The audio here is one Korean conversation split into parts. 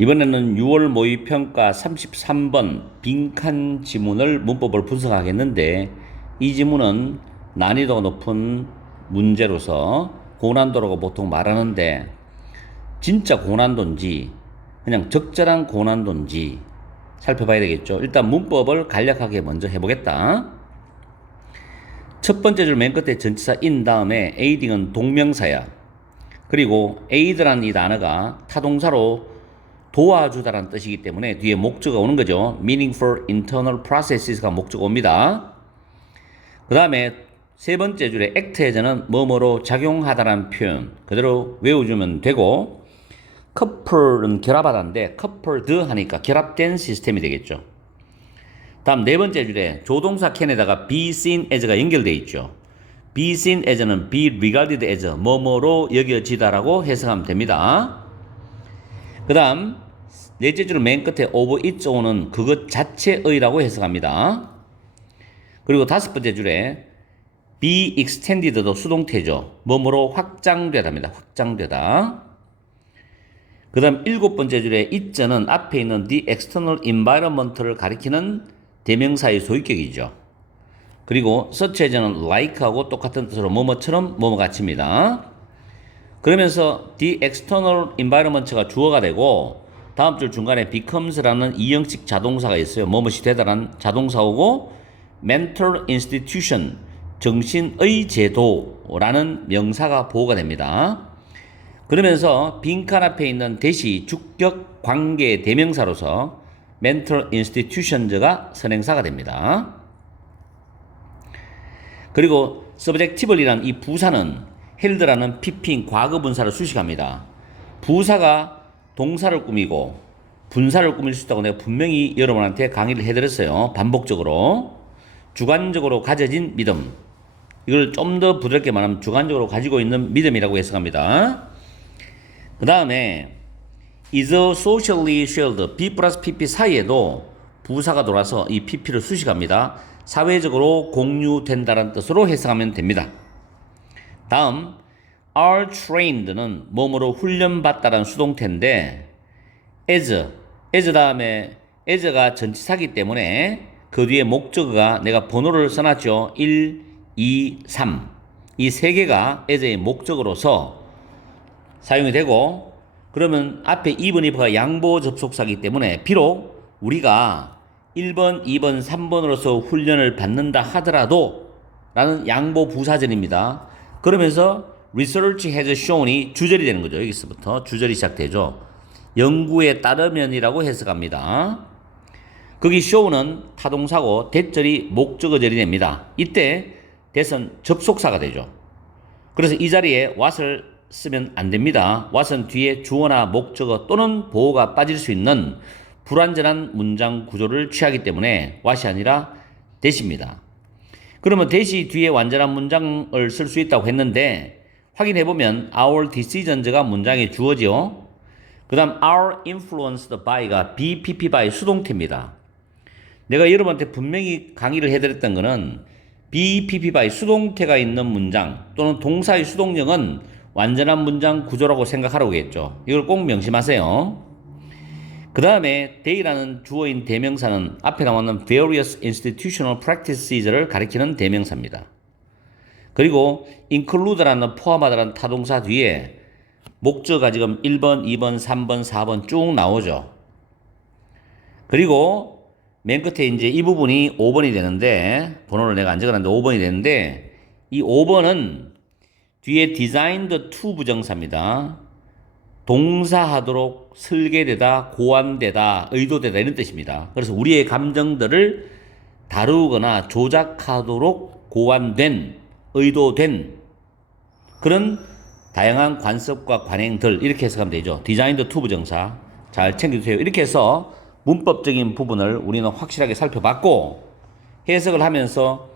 이번에는 6월 모의평가 33번 빈칸 지문을 문법을 분석하겠는데, 이 지문은 난이도가 높은 문제로서 고난도라고 보통 말하는데, 진짜 고난도인지 그냥 적절한 고난도인지 살펴봐야 되겠죠. 일단 문법을 간략하게 먼저 해보겠다. 첫 번째 줄 맨 끝에 전치사 in 다음에 aiding은 동명사야. 그리고 aid라는 이 단어가 타동사로 도와주다라는 뜻이기 때문에 뒤에 목적어가 오는 거죠. meaning for internal processes가 목적어입니다. 그 다음에 세 번째 줄에 act as는 뭐뭐로 작용하다라는 표현 그대로 외워주면 되고, couple은 결합하다인데 coupled 하니까 결합된 시스템이 되겠죠. 다음 네 번째 줄에 조동사 can에다가 be seen as가 연결되어 있죠. be seen as는 be regarded as 뭐뭐로 여겨지다라고 해석하면 됩니다. 그 다음 넷째 줄 맨 끝에 of its own은 그것 자체의라고 해석합니다. 그리고 다섯 번째 줄에 be extended도 수동태죠. 뭐뭐로 확장되다입니다. 확장되다. 그 다음 일곱 번째 줄에 it는 앞에 있는 the external environment를 가리키는 대명사의 소유격이죠. 그리고 such as는 like하고 똑같은 뜻으로 뭐뭐처럼 뭐뭐같이입니다. 그러면서 the external environment가 주어가 되고, 다음 줄 중간에 becomes라는 이형식 자동사가 있어요. 뭐뭐이 되다라는 자동사오고, mental institution, 정신의 제도라는 명사가 보호가 됩니다. 그러면서 빈칸 앞에 있는 대시 주격 관계 대명사로서 mental institutions가 선행사가 됩니다. 그리고 subjectively라는 이 부사는 held라는 pp인 과거분사를 수식합니다. 부사가 동사를 꾸미고 분사를 꾸밀 수 있다고 내가 분명히 여러분한테 강의를 해드렸어요. 반복적으로. 주관적으로 가져진 믿음. 이걸 좀 더 부드럽게 말하면 주관적으로 가지고 있는 믿음이라고 해석합니다. 그 다음에 is socially shared, B 플러스 PP 사이에도 부사가 돌아서 이 PP를 수식합니다. 사회적으로 공유된다는 뜻으로 해석하면 됩니다. 다음 are trained는 뭐뭐로 훈련받다라는 수동태인데, as 다음에 as가 전치사기 때문에 그 뒤에 목적어가 내가 번호를 써놨죠. 1, 2, 3. 이 세 개가 as의 목적어로서 사용이 되고, 그러면 앞에 2번, 2번가 양보 접속사이기 때문에 비록 우리가 1번, 2번, 3번으로서 훈련을 받는다 하더라도 라는 양보 부사절입니다. 그러면서 research has shown이 주절이 되는 거죠. 여기서부터 주절이 시작되죠. 연구에 따르면이라고 해석합니다. 거기 show는 타동사고 대절이 목적어절이 됩니다. 이때 that은 접속사가 되죠. 그래서 이 자리에 what을 쓰면 안 됩니다. what은 뒤에 주어나 목적어 또는 보어가 빠질 수 있는 불완전한 문장 구조를 취하기 때문에 what이 아니라 that입니다. 그러면 that이 뒤에 완전한 문장을 쓸 수 있다고 했는데, 확인해보면 our decisions,가 문장의 주어지요. 그 다음 are influenced by가 BPP by 수동태입니다. 내가 여러분한테 분명히 강의를 해드렸던 거는 BPP by 수동태가 있는 문장 또는 동사의 수동형은 완전한 문장 구조라고 생각하라고 했죠. 이걸 꼭 명심하세요. 그 다음에 they라는 주어인 대명사는 앞에 나오는 various institutional practices를 가리키는 대명사입니다. 그리고 include라는 포함하다라는 타동사 뒤에 목적어가 지금 1번, 2번, 3번, 4번 쭉 나오죠. 그리고 맨 끝에 이제 이 부분이 5번이 되는데, 번호를 내가 안 적어놨는데 5번이 되는데, 이 5번은 뒤에 designed to 부정사입니다. 동사하도록 설계되다, 고안되다, 의도되다 이런 뜻입니다. 그래서 우리의 감정들을 다루거나 조작하도록 고안된, 의도된 그런 다양한 관습과 관행들, 이렇게 해석하면 되죠. designed to 부정사 잘 챙겨주세요. 이렇게 해서 문법적인 부분을 우리는 확실하게 살펴봤고, 해석을 하면서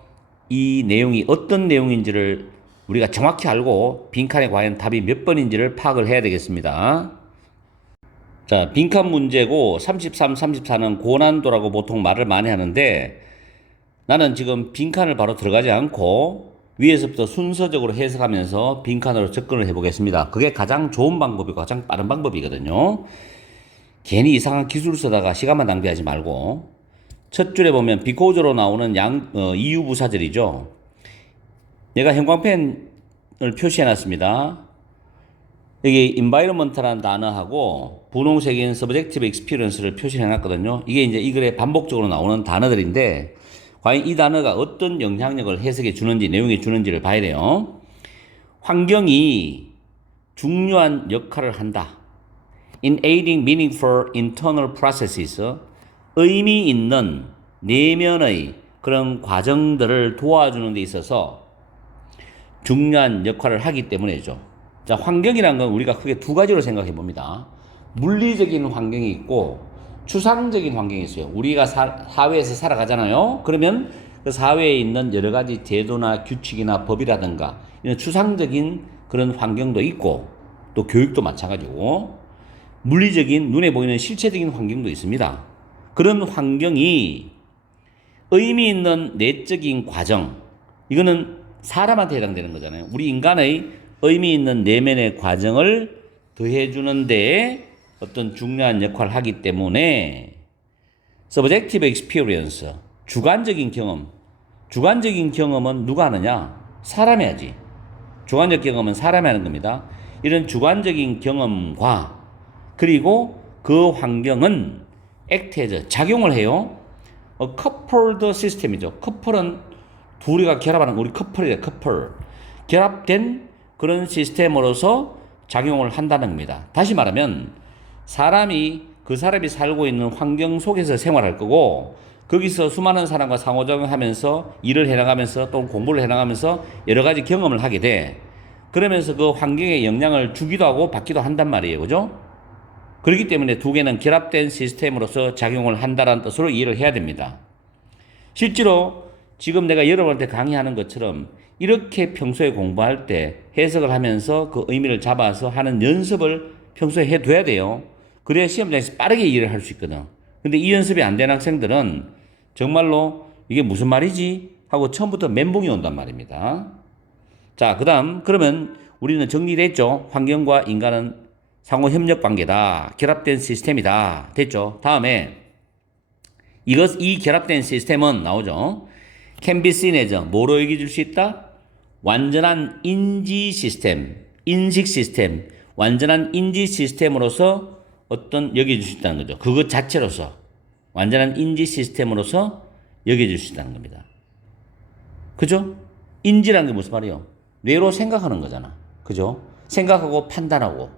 이 내용이 어떤 내용인지를 우리가 정확히 알고 빈칸에 과연 답이 몇 번인지를 파악을 해야 되겠습니다. 자, 빈칸 문제고 33, 34는 고난도라고 보통 말을 많이 하는데, 나는 지금 빈칸을 바로 들어가지 않고 위에서부터 순서적으로 해석하면서 빈칸으로 접근을 해보겠습니다. 그게 가장 좋은 방법이고 가장 빠른 방법이거든요. 괜히 이상한 기술 쓰다가 시간만 낭비하지 말고 첫 줄에 보면 because로 나오는 이유 부사절이죠. 내가 형광펜을 표시해 놨습니다. 여기 environment라는 단어하고 분홍색인 subjective experience를 표시해 놨거든요. 이게 이제 이 글에 반복적으로 나오는 단어들인데 과연 이 단어가 어떤 영향력을 해석해 주는지, 내용에 주는지를 봐야 돼요. 환경이 중요한 역할을 한다. In aiding meaningful internal processes, 의미 있는 내면의 그런 과정들을 도와주는 데 있어서 중요한 역할을 하기 때문이죠. 자, 환경이라는 건 우리가 크게 두 가지로 생각해 봅니다. 물리적인 환경이 있고 추상적인 환경이 있어요. 우리가 사회에서 살아가잖아요. 그러면 그 사회에 있는 여러 가지 제도나 규칙이나 법이라든가 이런 추상적인 그런 환경도 있고 또 교육도 마찬가지고 물리적인 눈에 보이는 실체적인 환경도 있습니다. 그런 환경이 의미 있는 내적인 과정, 이거는 사람한테 해당되는 거잖아요. 우리 인간의 의미 있는 내면의 과정을 더해주는 데 어떤 중요한 역할을 하기 때문에 subjective experience, 주관적인 경험은 누가 하느냐? 사람이 하지. 주관적 경험은 사람이 하는 겁니다. 이런 주관적인 경험과 그리고 그 환경은 act as, 작용을 해요. coupled system이죠. 커플은 둘이가 결합하는, 우리 커플이래, 커플. 결합된 그런 시스템으로서 작용을 한다는 겁니다. 다시 말하면 그 사람이 살고 있는 환경 속에서 생활할 거고 거기서 수많은 사람과 상호작용하면서 일을 해나가면서 또 공부를 해나가면서 여러 가지 경험을 하게 돼. 그러면서 그 환경에 영향을 주기도 하고 받기도 한단 말이에요. 그죠? 그렇기 때문에 두 개는 결합된 시스템으로서 작용을 한다는 뜻으로 이해를 해야 됩니다. 실제로 지금 내가 여러분한테 강의하는 것처럼 이렇게 평소에 공부할 때 해석을 하면서 그 의미를 잡아서 하는 연습을 평소에 해둬야 돼요. 그래야 시험장에서 빠르게 이해를 할 수 있거든. 근데 이 연습이 안 되는 학생들은 정말로 이게 무슨 말이지? 하고 처음부터 멘붕이 온단 말입니다. 자, 그러면 우리는 정리됐죠? 환경과 인간은 상호 협력 관계다. 결합된 시스템이다. 됐죠? 다음에 이 결합된 시스템은 나오죠. can be seen as 뭐로 얘기해 줄 수 있다? 완전한 인지 시스템, 완전한 인지 시스템으로서 어떤 여겨줄 수 있다는 거죠. 그것 자체로서 완전한 인지 시스템으로서 여겨줄 수 있다는 겁니다. 그죠? 인지라는 게 무슨 말이에요? 뇌로 생각하는 거잖아. 그죠? 생각하고 판단하고.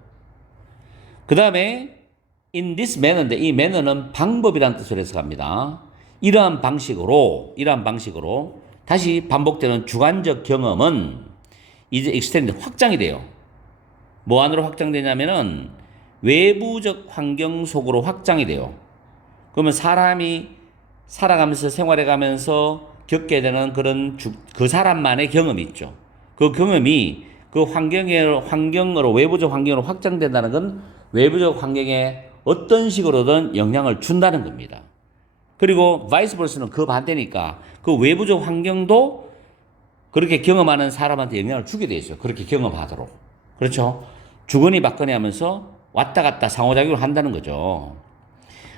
그 다음에 in this manner인데 이 manner는 방법이라는 뜻으로 해석합니다. 이러한 방식으로 다시 반복되는 주관적 경험은 이제 extend, 확장이 돼요. 뭐 안으로 확장되냐면은 외부적 환경 속으로 확장이 돼요. 그러면 사람이 살아가면서 생활해가면서 겪게 되는 그런 그 사람만의 경험이 있죠. 그 경험이 그 환경으로 외부적 환경으로 확장된다는 건 외부적 환경에 어떤 식으로든 영향을 준다는 겁니다. 그리고 vice versa는 그 반대니까 그 외부적 환경도 그렇게 경험하는 사람한테 영향을 주게 돼 있어요. 그렇게 경험하도록. 그렇죠? 주거니 받거니 하면서 왔다 갔다 상호작용을 한다는 거죠.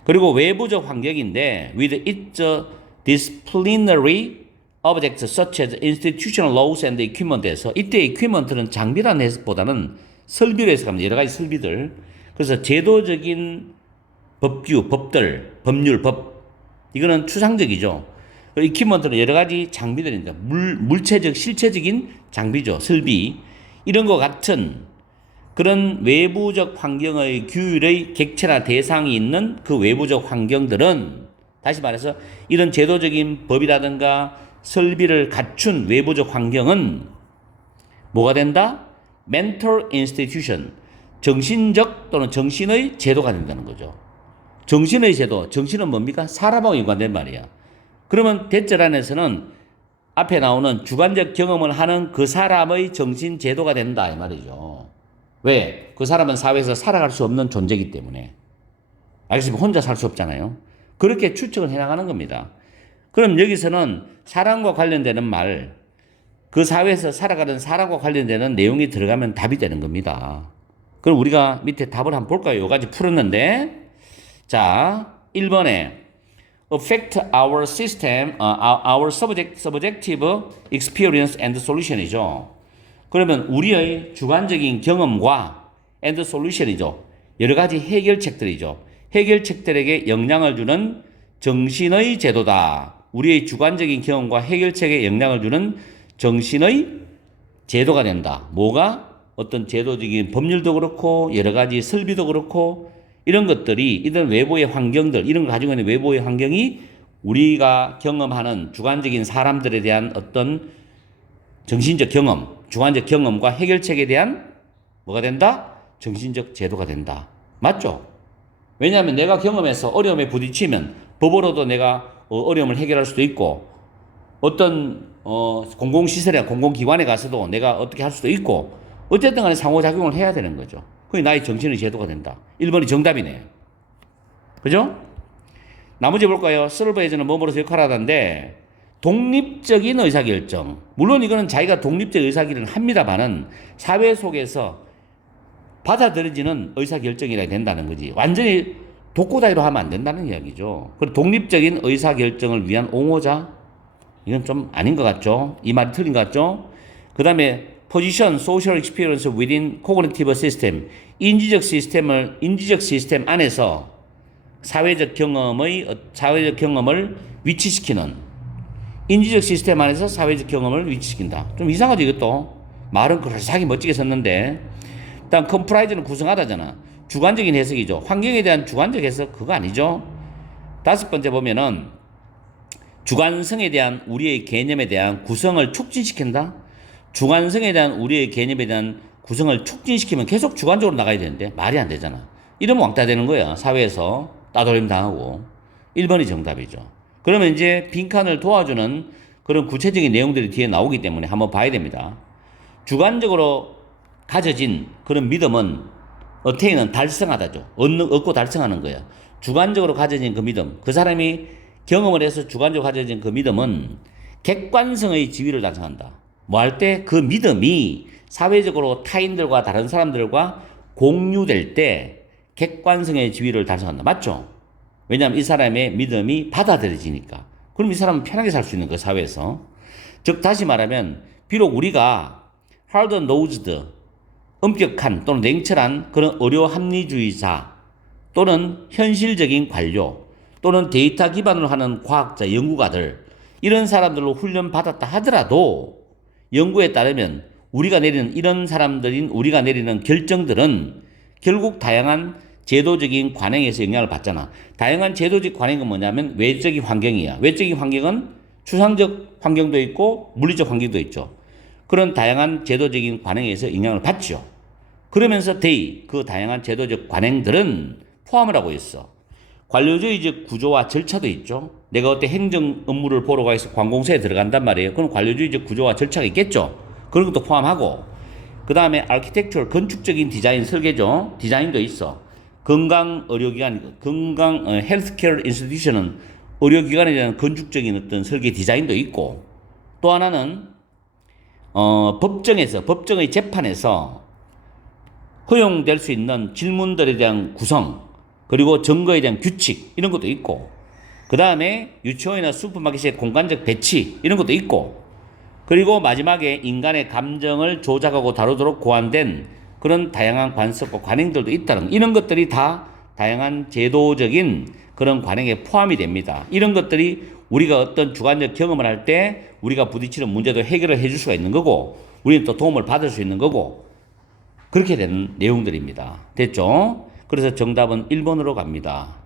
그리고 외부적 환경인데 with its disciplinary objects such as institutional laws and equipment에서 이때 equipment는 장비라는 해석보다는 설비로 해석합니다. 여러 가지 설비들. 그래서 제도적인 법규, 법들, 법률, 법 이거는 추상적이죠. equipment는 여러 가지 장비들입니다. 물체적, 실체적인 장비죠. 설비. 이런 것 같은 그런 외부적 환경의 규율의 객체나 대상이 있는 그 외부적 환경들은 다시 말해서 이런 제도적인 법이라든가 설비를 갖춘 외부적 환경은 뭐가 된다? mental institution, 정신적 또는 정신의 제도가 된다는 거죠. 정신의 제도, 정신은 뭡니까? 사람하고 연관된 말이야. 그러면 대절 안에서는 앞에 나오는 주관적 경험을 하는 그 사람의 정신 제도가 된다 이 말이죠. 왜? 그 사람은 사회에서 살아갈 수 없는 존재이기 때문에. 알겠습니까? 혼자 살 수 없잖아요. 그렇게 추측을 해나가는 겁니다. 그럼 여기서는 사람과 관련되는 말, 그 사회에서 살아가는 사람과 관련되는 내용이 들어가면 답이 되는 겁니다. 그럼 우리가 밑에 답을 한번 볼까요? 요 가지 풀었는데 자, 1번에 affect our system, our subjective experience and solution이죠. 그러면 우리의 주관적인 경험과 and solution이죠. 여러 가지 해결책들이죠. 해결책들에게 영향을 주는 정신의 제도다. 우리의 주관적인 경험과 해결책에 영향을 주는 정신의 제도가 된다. 뭐가? 어떤 제도적인 법률도 그렇고 여러 가지 설비도 그렇고 이런 것들이 이런 외부의 환경들 이런 걸 가지고 있는 외부의 환경이 우리가 경험하는 주관적인 사람들에 대한 어떤 정신적 경험, 주관적 경험과 해결책에 대한 뭐가 된다? 정신적 제도가 된다. 맞죠? 왜냐하면 내가 경험해서 어려움에 부딪히면 법으로도 내가 어려움을 해결할 수도 있고 어떤 공공시설이나 공공기관에 가서도 내가 어떻게 할 수도 있고 어쨌든 간에 상호작용을 해야 되는 거죠. 그게 나의 정신의 제도가 된다. 1번이 정답이네요. 그죠? 나머지 볼까요? 서버에서는 뭐뭐로서 역할을 하던데 독립적인 의사결정. 물론 이거는 자기가 독립적 의사결정을 합니다만은 사회 속에서 받아들여지는 의사결정이라 된다는 거지. 완전히 독고다이로 하면 안 된다는 이야기죠. 그리고 독립적인 의사결정을 위한 옹호자? 이건 좀 아닌 것 같죠? 이 말이 틀린 것 같죠? 그 다음에 position, social experience within cognitive system. 인지적 시스템 안에서 사회적 경험을 위치시키는 인지적 시스템 안에서 사회적 경험을 위치시킨다. 좀 이상하죠, 이것도. 말은 그럴싸하게 멋지게 썼는데. 일단 comprise는 구성하다잖아. 주관적인 해석이죠. 환경에 대한 주관적 해석 그거 아니죠. 5번째 보면은 주관성에 대한 우리의 개념에 대한 구성을 촉진시킨다. 주관성에 대한 우리의 개념에 대한 구성을 촉진시키면 계속 주관적으로 나가야 되는데 말이 안 되잖아. 이러면 왕따 되는 거야. 사회에서 따돌림 당하고. 1번이 정답이죠. 그러면 이제 빈칸을 도와주는 그런 구체적인 내용들이 뒤에 나오기 때문에 한번 봐야 됩니다. 주관적으로 가져진 그런 믿음은 어테인은 달성하다죠. 얻고 달성하는 거야. 주관적으로 가져진 그 믿음, 그 사람이 경험을 해서 주관적으로 가져진 그 믿음은 객관성의 지위를 달성한다. 뭐 할 때 그 믿음이 사회적으로 타인들과 다른 사람들과 공유될 때 객관성의 지위를 달성한다. 맞죠? 왜냐하면 이 사람의 믿음이 받아들여지니까. 그럼 이 사람은 편하게 살 수 있는 그 사회에서. 즉 다시 말하면 비록 우리가 hard-nosed, 엄격한 또는 냉철한 그런 의료 합리주의자 또는 현실적인 관료 또는 데이터 기반으로 하는 과학자, 연구가들 이런 사람들로 훈련받았다 하더라도 연구에 따르면 우리가 내리는 결정들은 결국 다양한 제도적인 관행에서 영향을 받잖아. 다양한 제도적 관행은 뭐냐면 외적인 환경이야. 외적인 환경은 추상적 환경도 있고 물리적 환경도 있죠. 그런 다양한 제도적인 관행에서 영향을 받죠. 그러면서 그 다양한 제도적 관행들은 포함을 하고 있어. 관료주의적 구조와 절차도 있죠. 내가 어때 행정 업무를 보러 가서 관공서에 들어간단 말이에요. 그럼 관료주의적 구조와 절차가 있겠죠. 그런 것도 포함하고 그 다음에 아키텍처럴 건축적인 디자인 설계죠. 디자인도 있어. 헬스케어 인스티튜션은 의료기관에 대한 건축적인 어떤 설계 디자인도 있고 또 하나는 법정의 재판에서 허용될 수 있는 질문들에 대한 구성 그리고 증거에 대한 규칙 이런 것도 있고 그 다음에 유치원이나 슈퍼마켓의 공간적 배치 이런 것도 있고 그리고 마지막에 인간의 감정을 조작하고 다루도록 고안된 그런 다양한 관습과 관행들도 있다는 이런 것들이 다 다양한 제도적인 그런 관행에 포함이 됩니다. 이런 것들이 우리가 어떤 주관적 경험을 할 때 우리가 부딪히는 문제도 해결을 해줄 수가 있는 거고 우리는 또 도움을 받을 수 있는 거고 그렇게 되는 내용들입니다. 됐죠? 그래서 정답은 1번으로 갑니다.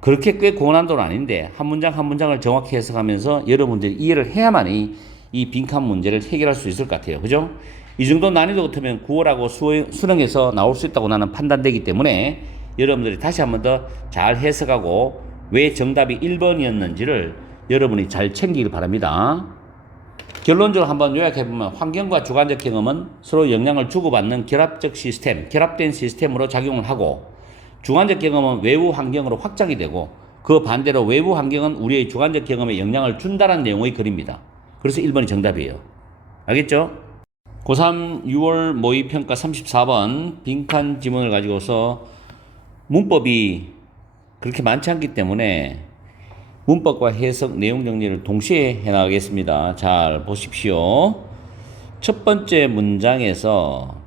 그렇게 꽤 고난도는 아닌데 한 문장 한 문장을 정확히 해석하면서 여러 문제를 이해를 해야만이 이 빈칸 문제를 해결할 수 있을 것 같아요. 그죠? 이 정도 난이도 같으면 9월하고 수능에서 나올 수 있다고 나는 판단되기 때문에 여러분들이 다시 한 번 더 잘 해석하고 왜 정답이 1번이었는지를 여러분이 잘 챙기길 바랍니다. 결론적으로 한번 요약해보면 환경과 주관적 경험은 서로 영향을 주고받는 결합된 시스템으로 작용을 하고 주관적 경험은 외부 환경으로 확장이 되고 그 반대로 외부 환경은 우리의 주관적 경험에 영향을 준다는 내용의 글입니다. 그래서 1번이 정답이에요. 알겠죠? 고3 6월 모의평가 34번 빈칸 지문을 가지고서 문법이 그렇게 많지 않기 때문에 문법과 해석, 내용 정리를 동시에 해나가겠습니다. 잘 보십시오. 첫 번째 문장에서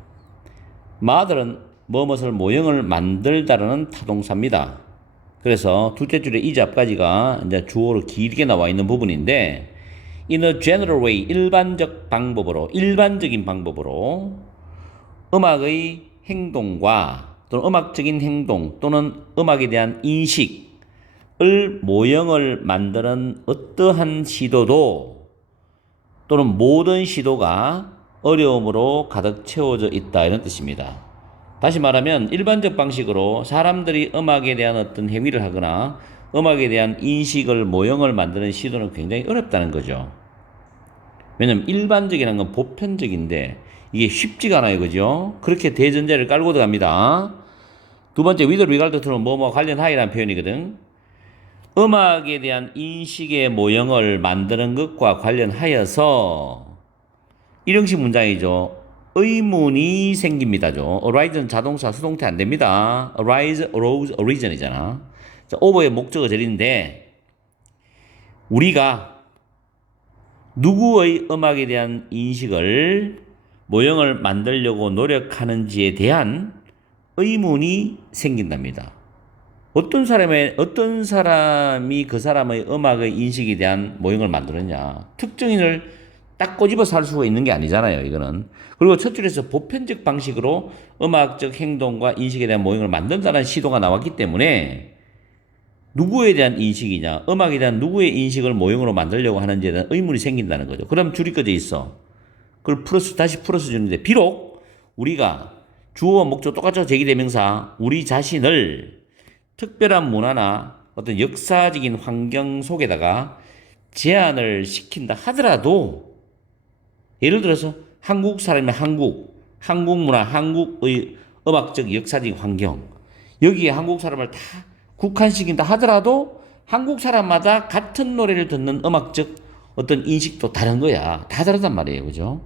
mother은 무엇을 모형을 만들다라는 타동사입니다. 그래서 둘째 줄에 이 잡까지가 이제 주어로 길게 나와 있는 부분인데 in a general way 일반적인 방법으로 음악의 행동과 또는 음악적인 행동 또는 음악에 대한 인식을 모형을 만드는 어떠한 시도도 또는 모든 시도가 어려움으로 가득 채워져 있다 이런 뜻입니다. 다시 말하면 일반적 방식으로 사람들이 음악에 대한 어떤 행위를 하거나 음악에 대한 인식을 모형을 만드는 시도는 굉장히 어렵다는 거죠. 왜냐면 일반적이라는 건 보편적인데 이게 쉽지가 않아요. 그죠? 그렇게 대전제를 깔고 들어갑니다. 두 번째 with regard to는 뭐뭐 관련하여라는 표현이거든. 음악에 대한 인식의 모형을 만드는 것과 관련하여서 일형식 문장이죠. 의문이 생깁니다죠. arise는 자동사 수동태 안 됩니다. arise, arose, origin이잖아. 자, over의 목적어 절인데 우리가 누구의 음악에 대한 인식을 모형을 만들려고 노력하는지에 대한 의문이 생긴답니다. 어떤 사람이 그 사람의 음악의 인식에 대한 모형을 만들었냐. 특정인을 딱 꼬집어서 할 수가 있는 게 아니잖아요, 이거는. 그리고 첫 줄에서 보편적 방식으로 음악적 행동과 인식에 대한 모형을 만든다는 시도가 나왔기 때문에 누구에 대한 인식이냐, 음악에 대한 누구의 인식을 모형으로 만들려고 하는지에 대한 의문이 생긴다는 거죠. 그럼 줄이 꺼져 있어. 그걸 다시 풀어서 주는데, 비록 우리가 주어와 목적 똑같죠. 제기대명사, 우리 자신을 특별한 문화나 어떤 역사적인 환경 속에다가 제한을 시킨다 하더라도, 예를 들어서 한국 사람이 한국 문화, 한국의 음악적 역사적인 환경, 여기에 한국 사람을 다 국한시킨다 하더라도 한국 사람마다 같은 노래를 듣는 음악적 어떤 인식도 다른 거야. 다 다르단 말이에요. 그죠?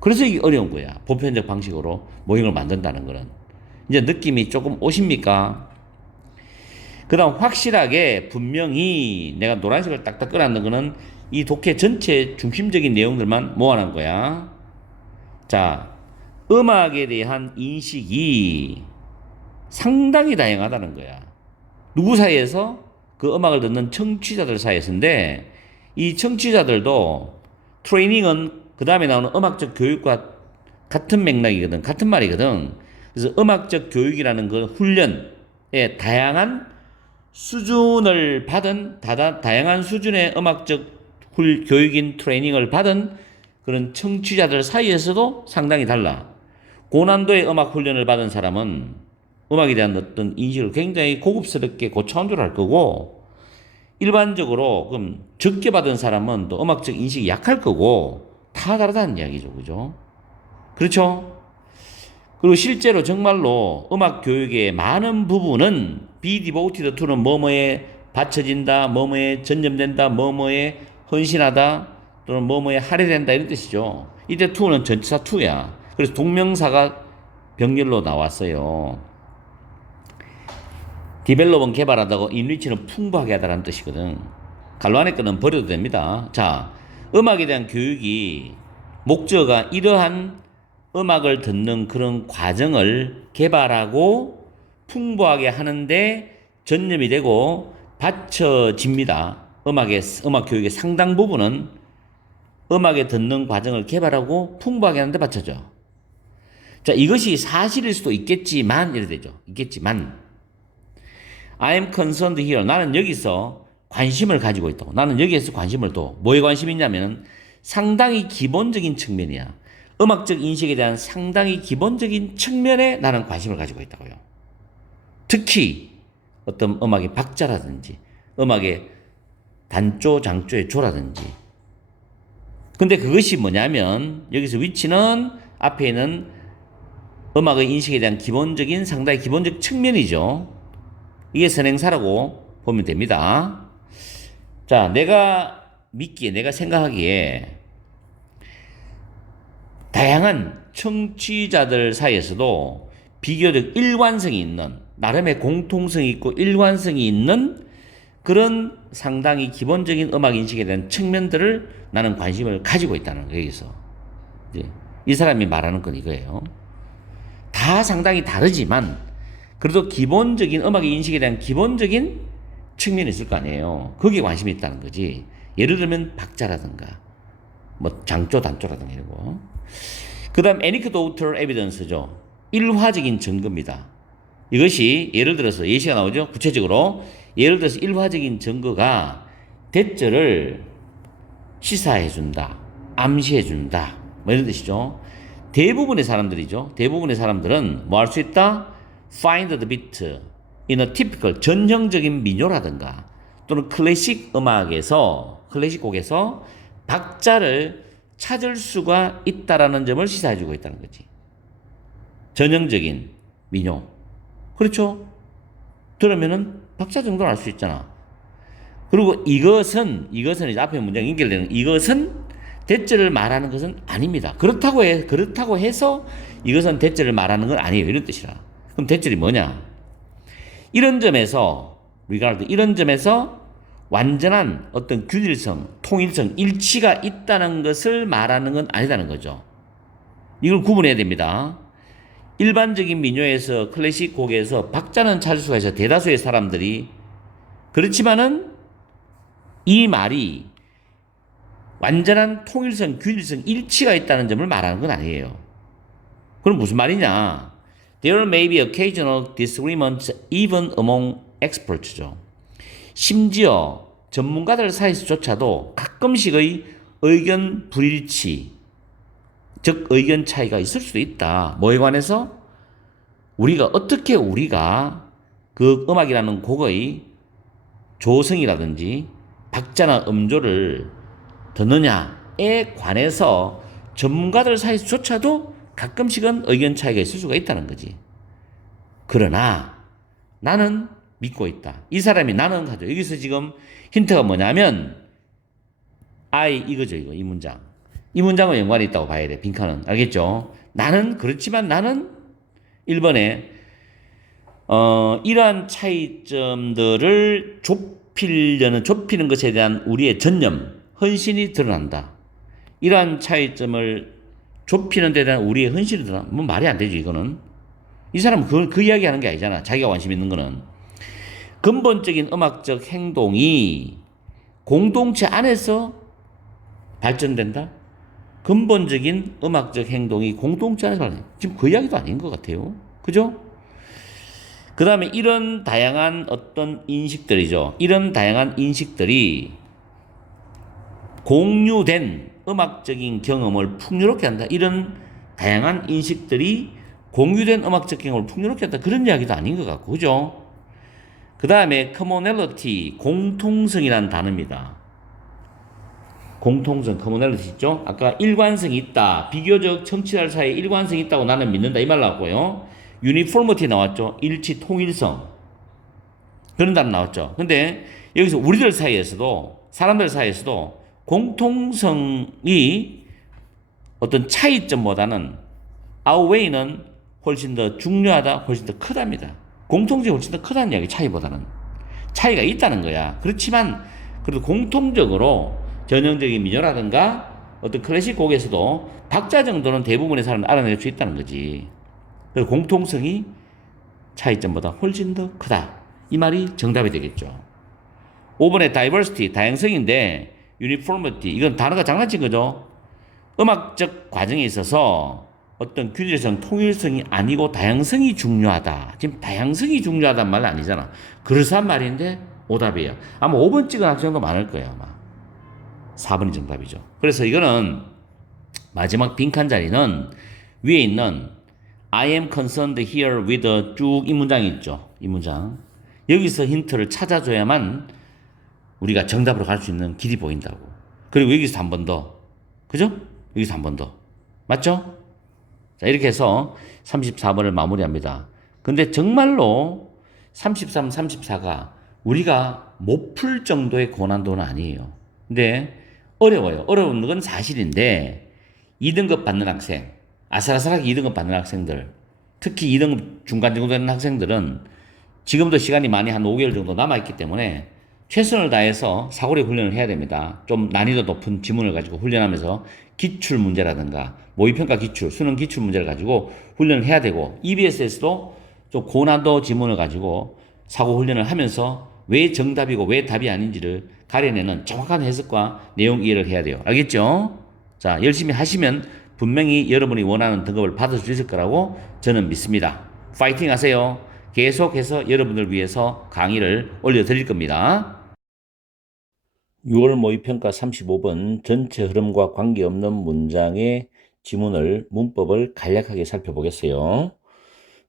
그래서 이게 어려운 거야. 보편적 방식으로 모형을 만든다는 거는. 이제 느낌이 조금 오십니까? 그 다음 확실하게 분명히 내가 노란색을 딱딱 끌어놨는 거는 이 독해 전체 중심적인 내용들만 모아놓은 거야. 자, 음악에 대한 인식이 상당히 다양하다는 거야. 누구 사이에서? 그 음악을 듣는 청취자들 사이에서인데 이 청취자들도 트레이닝은 그 다음에 나오는 음악적 교육과 같은 맥락이거든. 같은 말이거든. 그래서 음악적 교육이라는 그 훈련에 다양한 수준을 받은 다양한 수준의 음악적 교육인 트레이닝을 받은 그런 청취자들 사이에서도 상당히 달라. 고난도의 음악 훈련을 받은 사람은 음악에 대한 어떤 인식을 굉장히 고급스럽게 고차원적으로 할 거고 일반적으로 그럼 적게 받은 사람은 또 음악적 인식이 약할 거고 다 다르다는 이야기죠. 그죠? 그렇죠? 그리고 실제로 정말로 음악 교육의 많은 부분은 be devoted to는 뭐뭐에 바쳐진다, 뭐뭐에 전념된다, 뭐뭐에 헌신하다, 또는 뭐뭐에 할애된다 이런 뜻이죠. 이때 to는 전치사 to야. 그래서 동명사가 병렬로 나왔어요. develop은 개발하다고 enrich는 풍부하게 하다라는 뜻이거든. 갈로 안에 거는 버려도 됩니다. 자, 음악에 대한 교육이 목적어가 이러한 음악을 듣는 그런 과정을 개발하고 풍부하게 하는데 전념이 되고 받쳐집니다. 음악 교육의 상당 부분은 음악에 듣는 과정을 개발하고 풍부하게 하는데 받쳐져. 자, 이것이 사실일 수도 있겠지만 이래 되죠. 있겠지만 I'm concerned here. 나는 여기서 관심을 가지고 있다고. 나는 여기에서 관심을 둬. 뭐에 관심이 있냐면 상당히 기본적인 측면이야. 음악적 인식에 대한 상당히 기본적인 측면에 나는 관심을 가지고 있다고요. 특히 어떤 음악의 박자라든지 음악의 단조, 장조의 조라든지. 근데 그것이 뭐냐면 여기서 위치는 앞에 있는 음악의 인식에 대한 기본적인 상당히 기본적 측면이죠. 이게 선행사라고 보면 됩니다. 자, 내가 믿기에, 내가 생각하기에 다양한 청취자들 사이에서도 비교적 일관성이 있는, 나름의 공통성이 있고 일관성이 있는 그런 상당히 기본적인 음악 인식에 대한 측면들을 나는 관심을 가지고 있다는 거예요. 여기서 이제 이 사람이 말하는 건 이거예요. 다 상당히 다르지만 그래도 기본적인 음악의 인식에 대한 기본적인 측면이 있을 거 아니에요. 거기에 관심이 있다는 거지. 예를 들면 박자라든가 뭐 장조 단조라든가 이런 거. 그다음 애니크도우터 에비던스죠. 일화적인 증거입니다. 이것이 예를 들어서 예시가 나오죠. 구체적으로 예를 들어서 일화적인 증거가 대절을 시사해준다, 암시해준다, 뭐 이런 뜻이죠. 대부분의 사람들이죠. 대부분의 사람들은 뭐 할 수 있다? Find the beat in a typical 전형적인 민요라든가 또는 클래식 음악에서 클래식 곡에서 박자를 찾을 수가 있다라는 점을 시사해주고 있다는 거지. 전형적인 민요. 그렇죠? 들으면은 박자 정도는 알 수 있잖아. 그리고 이것은 이제 앞에 문장 연결되는 이것은 대절을 말하는 것은 아닙니다. 그렇다고 해서 이것은 대절을 말하는 건 아니에요. 이런 뜻이라. 그럼 대절이 뭐냐? 이런 점에서 완전한 어떤 균일성, 통일성, 일치가 있다는 것을 말하는 건 아니다는 거죠. 이걸 구분해야 됩니다. 일반적인 민요에서 클래식 곡에서 박자는 찾을 수가 있어요. 대다수의 사람들이. 그렇지만은 이 말이 완전한 통일성, 균일성, 일치가 있다는 점을 말하는 건 아니에요. 그럼 무슨 말이냐? There may be occasional disagreements even among experts죠. 심지어 전문가들 사이에서조차도 가끔씩의 의견 불일치, 즉 의견 차이가 있을 수도 있다. 뭐에 관해서? 어떻게 우리가 그 음악이라는 곡의 조성이라든지 박자나 음조를 듣느냐에 관해서 전문가들 사이에서조차도 가끔씩은 의견 차이가 있을 수가 있다는 거지. 그러나 나는 믿고 있다. 이 사람이 나는 하죠. 여기서 지금 힌트가 뭐냐면 이거죠. 이 문장. 이 문장과 연관이 있다고 봐야 돼. 빈칸은. 알겠죠? 그렇지만 나는 1번에 이러한 차이점들을 좁히는 것에 대한 우리의 전념, 헌신이 드러난다. 이러한 차이점을 좁히는 데 대한 우리의 헌신이 드러난다. 뭐 말이 안 되죠, 이거는. 이 사람은 그 이야기 하는 게 아니잖아. 자기가 관심 있는 거는. 근본적인 음악적 행동이 공동체 안에서 발전된다? 근본적인 음악적 행동이 공동체 안에서 발전된다. 지금 그 이야기도 아닌 것 같아요. 그죠? 그 다음에 이런 다양한 어떤 인식들이죠. 이런 다양한 인식들이 공유된 음악적인 경험을 풍요롭게 한다. 이런 다양한 인식들이 공유된 음악적 경험을 풍요롭게 한다. 그런 이야기도 아닌 것 같고, 그죠? 그 다음에 commonality, 공통성이라는 단어입니다. 공통성, commonality 있죠? 아까 일관성이 있다. 비교적 청취자 사이에 일관성이 있다고 나는 믿는다. 이 말 나왔고요. uniformity 나왔죠? 일치, 통일성. 그런 단어 나왔죠? 근데 여기서 우리들 사이에서도, 사람들 사이에서도 공통성이 어떤 차이점보다는 outweigh는 훨씬 더 중요하다, 훨씬 더 크답니다. 공통점이 훨씬 더 크다는 이야기, 차이보다는. 차이가 있다는 거야. 그렇지만, 그래도 공통적으로 전형적인 민요라든가 어떤 클래식 곡에서도 박자 정도는 대부분의 사람은 알아낼 수 있다는 거지. 그래서 공통성이 차이점보다 훨씬 더 크다. 이 말이 정답이 되겠죠. 5번의 diversity, 다양성인데 uniformity, 이건 단어가 장난친 거죠. 음악적 과정에 있어서 어떤 균일성, 통일성이 아니고 다양성이 중요하다. 지금 다양성이 중요하단 말은 아니잖아. 그럴싸한 말인데 오답이에요. 아마 5번 찍은 학생도 많을 거예요. 아마 4번이 정답이죠. 그래서 이거는 마지막 빈칸 자리는 위에 있는 I am concerned here with 쭉 이 문장이 있죠. 이 문장. 여기서 힌트를 찾아줘야만 우리가 정답으로 갈 수 있는 길이 보인다고. 그리고 여기서 한 번 더. 그죠? 여기서 한 번 더. 맞죠? 자, 이렇게 해서 34번을 마무리합니다. 근데 정말로 33, 34가 우리가 못 풀 정도의 고난도는 아니에요. 근데 어려워요. 어려운 건 사실인데 2등급 받는 학생, 아슬아슬하게 2등급 받는 학생들, 특히 2등급 중간 정도 되는 학생들은 지금도 시간이 많이 한 5개월 정도 남아있기 때문에 최선을 다해서 사고력 훈련을 해야 됩니다. 좀 난이도 높은 지문을 가지고 훈련하면서 기출 문제라든가 모의평가 기출, 수능 기출 문제를 가지고 훈련을 해야 되고 EBS에서도 좀 고난도 지문을 가지고 사고 훈련을 하면서 왜 정답이고 왜 답이 아닌지를 가려내는 정확한 해석과 내용 이해를 해야 돼요. 알겠죠? 자, 열심히 하시면 분명히 여러분이 원하는 등급을 받을 수 있을 거라고 저는 믿습니다. 파이팅 하세요. 계속해서 여러분을 위해서 강의를 올려드릴 겁니다. 6월 모의평가 35번 전체 흐름과 관계없는 문장의 지문을 문법을 간략하게 살펴보겠어요.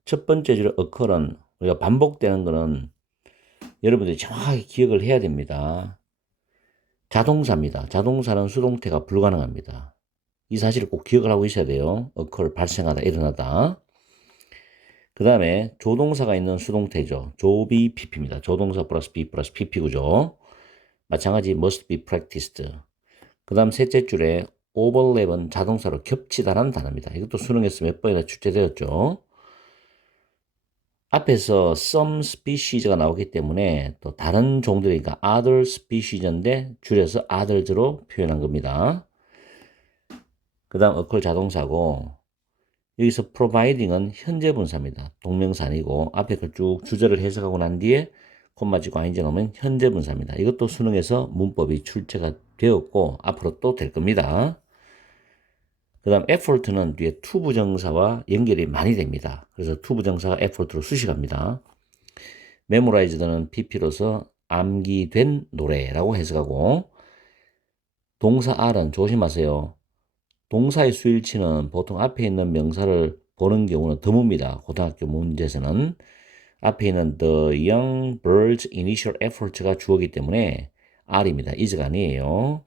첫 번째 줄 occur은 우리가 반복되는 것은 여러분들이 정확하게 기억을 해야 됩니다. 자동사입니다. 자동사는 수동태가 불가능합니다. 이 사실을 꼭 기억을 하고 있어야 돼요. occur, 발생하다, 일어나다. 그 다음에 조동사가 있는 수동태죠. 조비 pp입니다. 조동사 플러스 be 플러스 pp구죠. 마찬가지 must be practiced. 그 다음 셋째 줄에 overlap은 자동사로 겹치다라는 단어입니다. 이것도 수능에서 몇 번이나 출제되었죠. 앞에서 some species가 나오기 때문에 또 다른 종들이니까 other species인데 줄여서 others로 표현한 겁니다. 그 다음 occur 자동사고 여기서 providing은 현재 분사입니다. 동명사 아니고 앞에 걸 쭉 주절을 해석하고 난 뒤에 콤마 찍고 ing 넣으면 현재 분사입니다. 이것도 수능에서 문법이 출제가 되었고 앞으로 또 될 겁니다. 그 다음 effort는 뒤에 to 부정사와 연결이 많이 됩니다. 그래서 to 부정사가 effort로 수식합니다. memorized는 pp로서 암기된 노래라고 해석하고 동사 r은 조심하세요. 동사의 수일치는 보통 앞에 있는 명사를 보는 경우는 드뭅니다. 고등학교 문제에서는 앞에 있는 the young bird's initial effort가 주어이기 때문에 R입니다. is가 아니에요.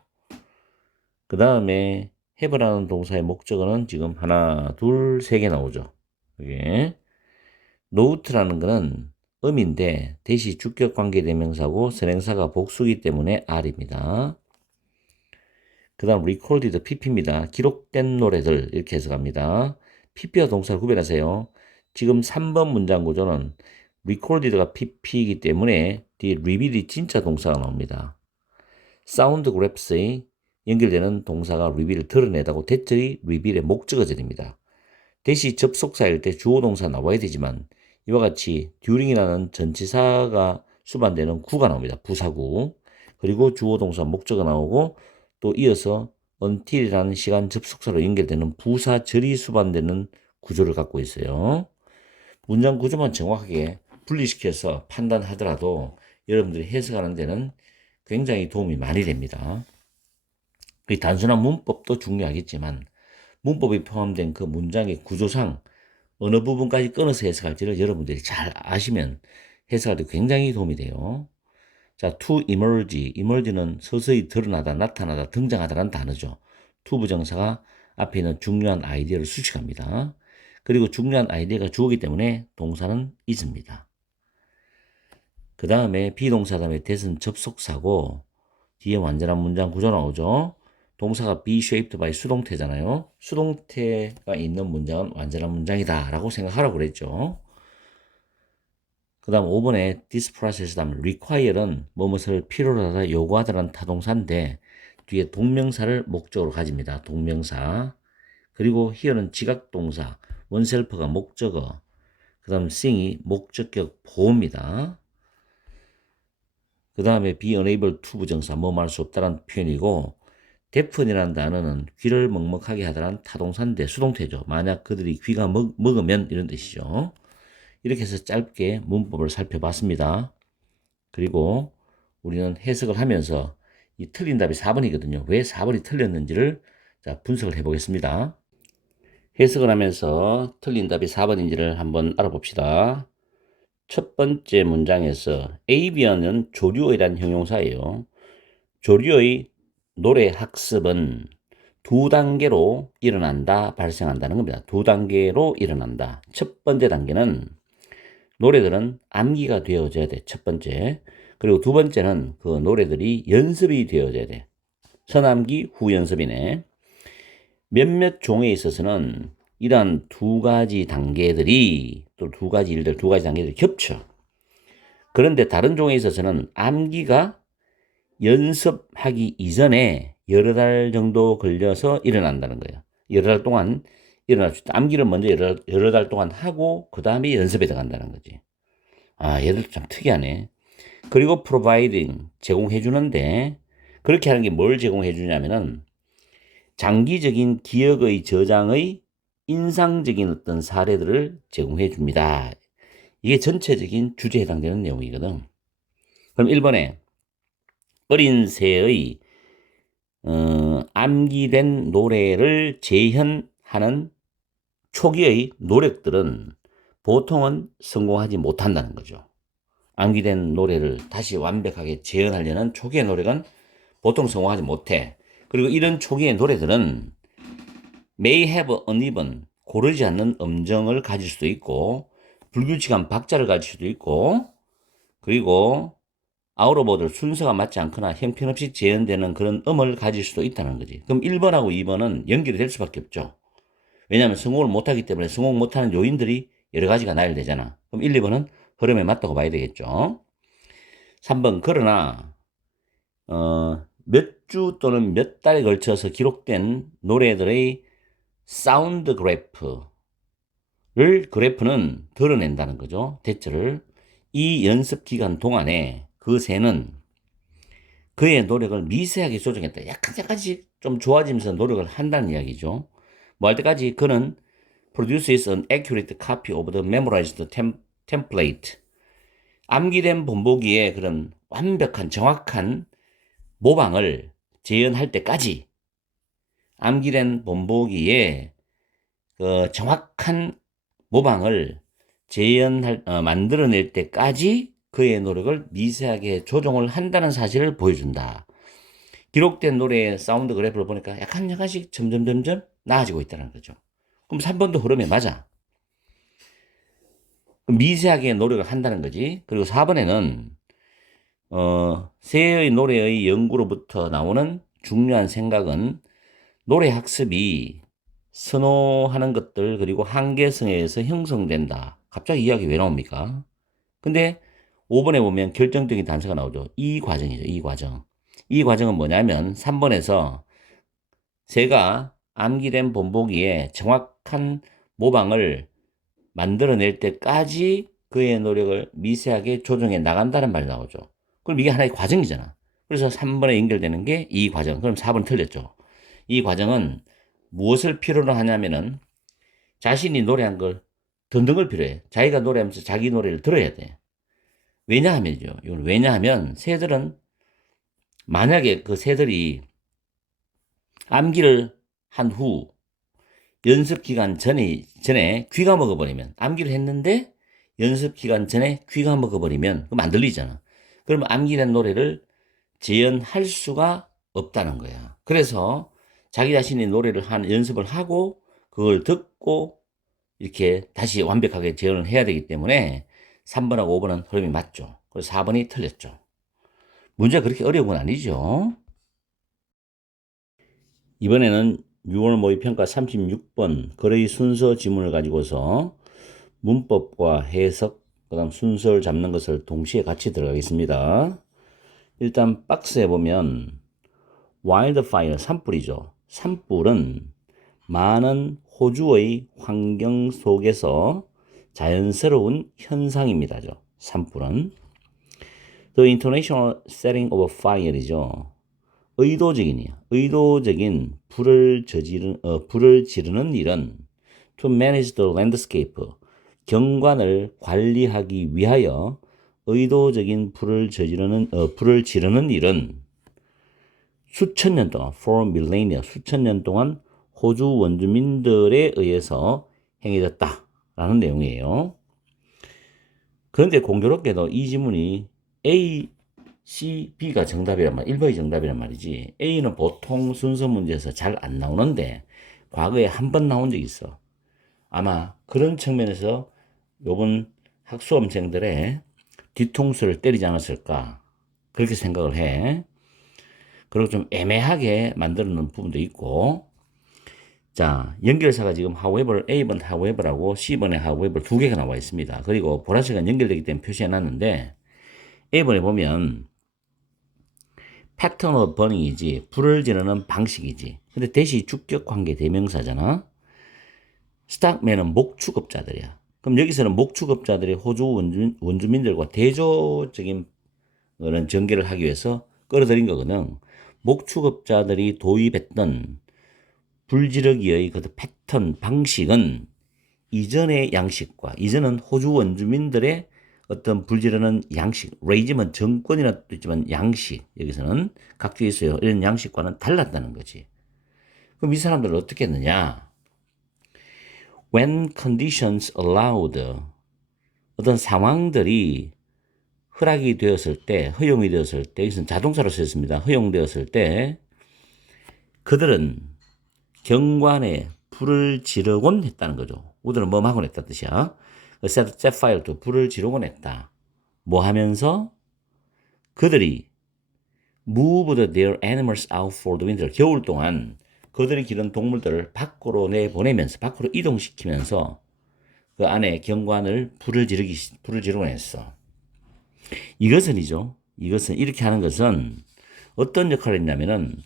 그 다음에 have라는 동사의 목적어는 지금 하나, 둘, 세 개 나오죠. 이게 note라는 거는 음인데 대시 주격 관계대명사고 선행사가 복수이기 때문에 R입니다. 그 다음 recorded pp입니다. 기록된 노래들 이렇게 해석합니다. pp와 동사를 구별하세요. 지금 3번 문장 구조는 recorded가 pp이기 때문에 뒤에 reveal이 진짜 동사가 나옵니다. sound grabs의 연결되는 동사가 reveal을 드러내다고 대절이 reveal의 목적어절입니다. 대시 접속사일 때 주어 동사 나와야 되지만 이와 같이 during이라는 전치사가 수반되는 구가 나옵니다. 부사구. 그리고 주어 동사 목적어 나오고 또 이어서 until이라는 시간 접속사로 연결되는 부사절이 수반되는 구조를 갖고 있어요. 문장 구조만 정확하게 분리시켜서 판단하더라도 여러분들이 해석하는 데는 굉장히 도움이 많이 됩니다. 단순한 문법도 중요하겠지만 문법이 포함된 그 문장의 구조상 어느 부분까지 끊어서 해석할지를 여러분들이 잘 아시면 해석할 때 굉장히 도움이 돼요. 자, to emerge. emerge는 서서히 드러나다, 나타나다, 등장하다라는 단어죠. to 부정사가 앞에 있는 중요한 아이디어를 수식합니다. 그리고 중요한 아이디어가 주어기 때문에 동사는 is입니다. 그 다음에 비동사 다음에 that은 접속사고 뒤에 완전한 문장 구조 나오죠. 동사가 be shaped by 수동태잖아요. 수동태가 있는 문장은 완전한 문장이다 라고 생각하라고 그랬죠. 그 다음 5번에 this process 다음 require는 뭐뭇을 필요로 하다 요구하다라는 타동사인데 뒤에 동명사를 목적으로 가집니다. 동명사. 그리고 here는 지각동사, 원셀프가 목적어, 그 다음 sing이 목적격 보호입니다. 그 다음에 be unable to 부정사, 뭐 말 수 없다라는 표현이고 deafen이라는 단어는 귀를 먹먹하게 하다라는 타동사인데 수동태죠. 만약 그들이 귀가 먹으면 이런 뜻이죠. 이렇게 해서 짧게 문법을 살펴봤습니다. 그리고 우리는 해석을 하면서 이 틀린 답이 4번이거든요. 왜 4번이 틀렸는지를 자, 분석을 해보겠습니다. 해석을 하면서 틀린 답이 4번인지를 한번 알아봅시다. 첫 번째 문장에서 avian은 조류어이라는 형용사예요. 조류의 노래 학습은 두 단계로 일어난다, 발생한다는 겁니다. 두 단계로 일어난다. 첫 번째 단계는 노래들은 암기가 되어져야 돼. 첫 번째. 그리고 두 번째는 그 노래들이 연습이 되어져야 돼. 선암기, 후연습이네. 몇몇 종에 있어서는 이러한 두 가지 단계들이 또 두 가지 일들, 두 가지 단계들이 겹쳐. 그런데 다른 종에 있어서는 암기가 연습하기 이전에 여러 달 정도 걸려서 일어난다는 거예요. 여러 달 동안 일어날 수 있다. 암기를 먼저 여러 달 동안 하고 그 다음에 연습에 들어간다는 거지. 아, 얘들 참 특이하네. 그리고 providing 제공해 주는데 그렇게 하는 게 뭘 제공해 주냐면은 장기적인 기억의 저장의 인상적인 어떤 사례들을 제공해 줍니다. 이게 전체적인 주제에 해당되는 내용이거든. 그럼 1번에 어린 새의 암기된 노래를 재현하는 초기의 노력들은 보통은 성공하지 못한다는 거죠. 암기된 노래를 다시 완벽하게 재현하려는 초기의 노력은 보통 성공하지 못해. 그리고 이런 초기의 노래들은 may have uneven, 고르지 않는 음정을 가질 수도 있고 불규칙한 박자를 가질 수도 있고 그리고 out of order, 순서가 맞지 않거나 형편없이 재현되는 그런 음을 가질 수도 있다는 거지. 그럼 1번하고 2번은 연결이 될 수밖에 없죠. 왜냐하면 성공을 못하기 때문에 성공 못하는 요인들이 여러 가지가 나열되잖아. 그럼 1, 2번은 흐름에 맞다고 봐야 되겠죠. 3번 그러나 몇 주 또는 몇 달에 걸쳐서 기록된 노래들의 사운드 그래프는 드러낸다는 거죠. 대처를. 이 연습 기간 동안에 그 새는 그의 노력을 미세하게 조정했다. 약간씩 좀 좋아지면서 노력을 한다는 이야기죠. 뭐 할 때까지 그는 produces an accurate copy of the memorized template. 암기된 본보기에 그런 완벽한 정확한 모방을 재현할 때까지 암기된 본보기에 그 정확한 모방을 만들어낼 때까지 그의 노력을 미세하게 조정을 한다는 사실을 보여준다. 기록된 노래의 사운드 그래프를 보니까 약간씩 점점 나아지고 있다는 거죠. 그럼 3번도 흐름에 맞아. 미세하게 노력을 한다는 거지. 그리고 4번에는 새의 노래의 연구로부터 나오는 중요한 생각은 노래 학습이 선호하는 것들 그리고 한계성에 의해서 형성된다. 갑자기 이야기 왜 나옵니까? 근데 5번에 보면 결정적인 단서가 나오죠. 이 과정이죠. 이 과정. 이 과정은 뭐냐면 3번에서 새가 암기된 본보기에 정확한 모방을 만들어낼 때까지 그의 노력을 미세하게 조정해 나간다는 말이 나오죠. 그럼 이게 하나의 과정이잖아. 그래서 3번에 연결되는 게 이 과정. 그럼 4번 틀렸죠. 이 과정은 무엇을 필요로 하냐면은 자신이 노래한 걸 듣는 걸 필요해. 자기가 노래하면서 자기 노래를 들어야 돼. 왜냐하면요. 이건 왜냐하면 새들은 만약에 그 새들이 암기를 한 후 연습 기간 전에 귀가 먹어버리면 암기를 했는데 연습 기간 전에 귀가 먹어버리면 그럼 안 들리잖아. 그러면 암기된 노래를 재현할 수가 없다는 거야. 그래서 자기 자신이 노래를 연습을 하고 그걸 듣고 이렇게 다시 완벽하게 재현을 해야 되기 때문에 3번하고 5번은 흐름이 맞죠. 그래서 4번이 틀렸죠. 문제가 그렇게 어려운 건 아니죠. 이번에는 6월 모의평가 36번 거의 순서 지문을 가지고서 문법과 해석, 그 다음 순서를 잡는 것을 동시에 같이 들어가겠습니다. 일단 박스에 보면 와일드파이어, 산불이죠. 산불은 많은 호주의 환경 속에서 자연스러운 현상입니다죠. 산불은 The intentional setting of a fire이죠. 의도적인 불을 지르는 일은 to manage the landscape, 경관을 관리하기 위하여 의도적인 불을 지르는 일은 수천 년 동안, for millennia, 수천 년 동안 호주 원주민들에 의해서 행해졌다라는 내용이에요. 그런데 공교롭게도 이 지문이 A, C, B가 정답이란 말, 1번이 정답이란 말이지. A는 보통 순서 문제에서 잘 안 나오는데 과거에 한 번 나온 적이 있어. 아마 그런 측면에서 요번 학수험생들의 뒤통수를 때리지 않았을까 그렇게 생각을 해. 그리고 좀 애매하게 만들어 놓은 부분도 있고 자, 연결사가 지금 however, A번 however하고 C번에 however 두 개가 나와 있습니다. 그리고 보라색은 연결되기 때문에 표시해 놨는데 A번에 보면 pattern of burning이지 불을 지르는 방식이지. 근데 대시 주격 관계 대명사잖아. 스탁맨은 목축업자들이야. 그럼 여기서는 목축업자들이 호주 원주민들과 대조적인 그런 전개를 하기 위해서 끌어들인 거거든. 목축업자들이 도입했던 불지르기의 그 패턴 방식은 이전의 양식과 이전은 호주 원주민들의 어떤 불지르는 양식, 레이즘은 정권이라도 있지만 양식, 여기서는 각주에 있어요. 이런 양식과는 달랐다는 거지. 그럼 이 사람들은 어떻게 했느냐? When conditions allowed, 어떤 상황들이 허락이 되었을 때, 허용이 되었을 때, 여기서는 자동사로 쓰였습니다. 허용되었을 때, 그들은 경관에 불을 지르곤 했다는 거죠. 우들은 뭐 하곤 했다는 뜻이야. set fire to, 불을 지르곤 했다. 뭐 하면서? 그들이 moved their animals out for the winter, 겨울 동안 그들이 기른 동물들을 밖으로 내보내면서, 밖으로 이동시키면서 그 안에 경관을 불을 지르곤 했어. 이것은 이렇게 하는 것은 어떤 역할을 했냐면은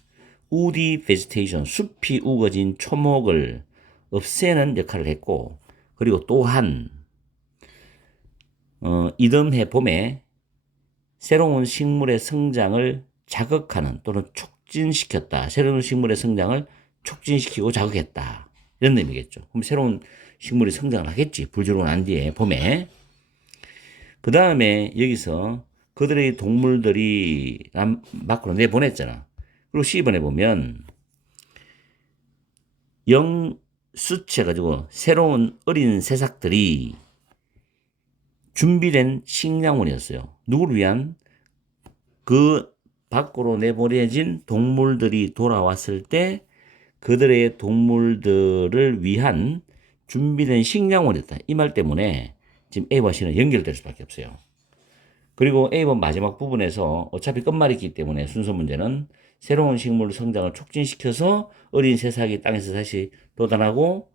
우디 베지테이션, 숲이 우거진 초목을 없애는 역할을 했고, 그리고 또한 이듬해 봄에 새로운 식물의 성장을 자극하는 또는 촉진시켰다. 새로운 식물의 성장을 촉진시키고 자극했다. 이런 의미겠죠. 그럼 새로운 식물이 성장을 하겠지. 불 지르고 난 뒤에 봄에. 그 다음에 여기서 그들의 동물들이 밖으로 내보냈잖아. 그리고 C번에 보면 수채가지고 새로운 어린 새싹들이 준비된 식량원이었어요. 누구를 위한? 그 밖으로 내보내진 동물들이 돌아왔을 때 그들의 동물들을 위한 준비된 식량원이었다. 이 말 때문에 지금 A와 C는 연결될 수밖에 없어요. 그리고 A번 마지막 부분에서 어차피 끝말이기 때문에 순서 문제는 새로운 식물 성장을 촉진시켜서 어린 새싹이 땅에서 다시 돋아나고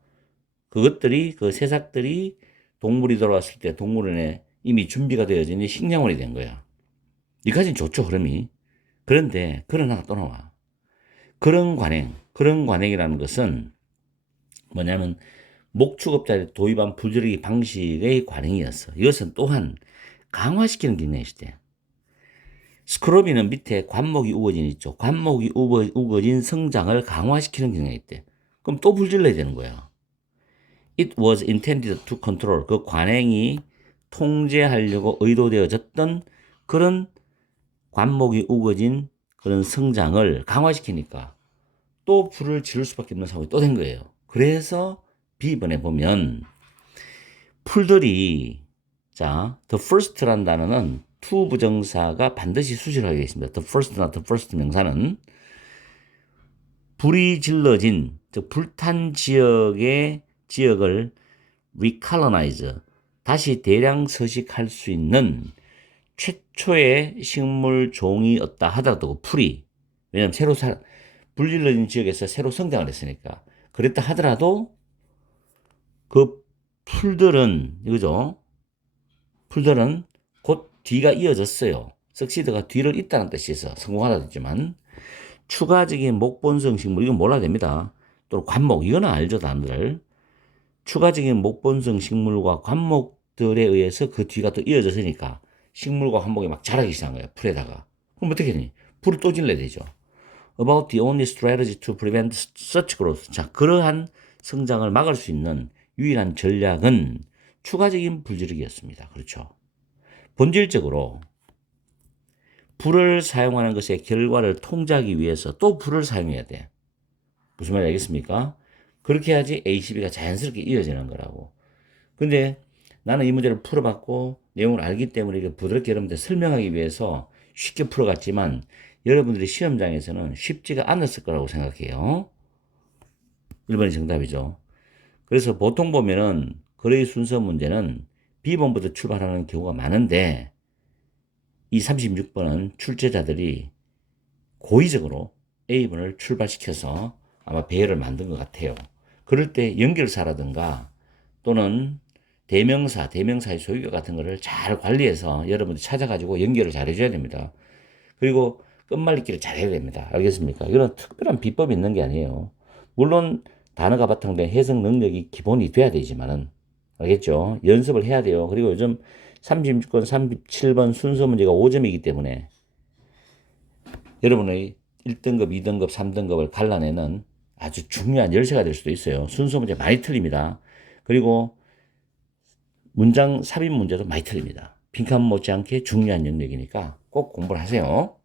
그것들이, 그 새싹들이 동물이 돌아왔을 때 동물원에 이미 준비가 되어진 식량원이 된 거야. 여기까지는 좋죠, 흐름이. 그런데 그런 하나 또 나와. 그런 관행이라는 것은 뭐냐면 목축업자들이 도입한 불지르기 방식의 관행이었어. 이것은 또한 강화시키는 기능이 있대. 스크로비는 밑에 관목이 우거진 있죠. 관목이 우거진 성장을 강화시키는 기능이 있대. 그럼 또 불질러야 되는 거야. It was intended to control. 그 관행이 통제하려고 의도되어졌던 그런 관목이 우거진 그런 성장을 강화시키니까 또 불을 지를 수밖에 없는 상황이 또 된 거예요. 그래서 B번에 보면 풀들이, 자, the first란 단어는 to 부정사가 반드시 수식을 하게 되어 있습니다. the first나 the first 명사는 불이 질러진, 즉 불탄 지역을 recolonize, 다시 대량 서식할 수 있는 최초의 식물 종이었다 하더라도 풀이, 왜냐하면 불 질러진 지역에서 새로 성장을 했으니까, 그랬다 하더라도 그 풀들은, 이거죠? 풀들은 곧 뒤가 이어졌어요. 석시드가 뒤를 잇다는 뜻이어서 성공하다 했지만, 추가적인 목본성 식물, 이건 몰라야 됩니다. 또 관목, 이거는 알죠, 다들. 추가적인 목본성 식물과 관목들에 의해서 그 뒤가 또 이어졌으니까 식물과 관목이 막 자라기 시작한 거예요, 풀에다가. 그럼 어떻게 되니? 풀을 또 질러야 되죠. About the only strategy to prevent such growth. 자, 그러한 성장을 막을 수 있는 유일한 전략은 추가적인 불지르기였습니다. 그렇죠. 본질적으로 불을 사용하는 것의 결과를 통제하기 위해서 또 불을 사용해야 돼. 무슨 말인지 알겠습니까? 그렇게 해야지 ACB가 자연스럽게 이어지는 거라고. 근데 나는 이 문제를 풀어봤고 내용을 알기 때문에 이게 부드럽게 여러분들 설명하기 위해서 쉽게 풀어갔지만 여러분들이 시험장에서는 쉽지가 않았을 거라고 생각해요. 1번이 정답이죠. 그래서 보통 보면은 거래의 순서 문제는 B번부터 출발하는 경우가 많은데 이 36번은 출제자들이 고의적으로 A번을 출발시켜서 아마 배열을 만든 것 같아요. 그럴 때 연결사라든가 또는 대명사, 대명사의 소유격 같은 거를 잘 관리해서 여러분들이 찾아가지고 연결을 잘 해줘야 됩니다. 그리고 끝말잇기를 잘 해야 됩니다. 알겠습니까? 이런 특별한 비법이 있는 게 아니에요. 물론 단어가 바탕된 해석 능력이 기본이 돼야 되지만은, 알겠죠? 연습을 해야 돼요. 그리고 요즘 36권, 37번 순서 문제가 5점이기 때문에 여러분의 1등급, 2등급, 3등급을 갈라내는 아주 중요한 열쇠가 될 수도 있어요. 순서 문제 많이 틀립니다. 그리고 문장 삽입 문제도 많이 틀립니다. 빈칸 못지않게 중요한 영역이니까 꼭 공부를 하세요.